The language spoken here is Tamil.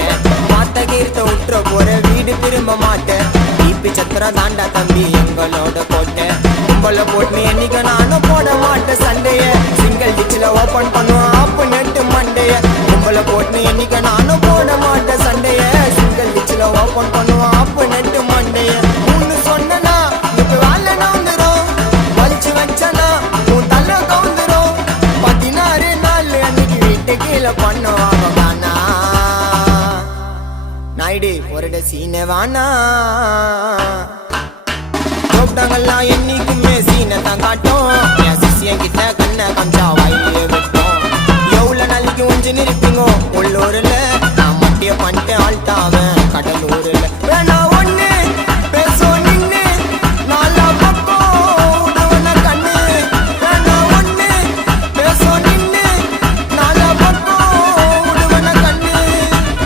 மாட்டேன். மாத்த கீர்த்த உற்ற போற வீடு திரும்ப மாட்டேன். டிபி சத்திரம் தாண்டா தம்பி எங்களோட கோட்டை. கும்பல போட்டு என்னைக்கு நானும் போட மாட்டேன் சண்டைய. சிங்கிள் டிச்சில ஓபன் பண்ணுவோம் ஆப்பு நெட்டு மண்டைய. கும்பல போட்டு என்னைக்கு நானும் போட மாட்டேன் சண்டைய. சிங்கிள் டிச்சில ஓபன் பண்ணுவோம் ஆப்பு நெட்டு மண்டைய. ஒன்னு சொன்னா இப்ப வேலை நவுந்துரும். வலிச்சு வச்சனா உன் தலை கவுந்துரும். 16 நாள் அன்னைக்கு வீட்டு கீழே பண்ணுவாங்க காணா. நாயுடு ஒரு சீனை வானா. கூப்பிட்டாங்கல்லாம் என்னைக்குமே சீனை தான் காட்டும். என் சிசியன் கிட்ட கண்ணை கம்சா வாயிலே விட்டோம். எவ்வளவு நாளைக்கு ஒஞ்சு நிற்பீங்க உள்ளூர்ல.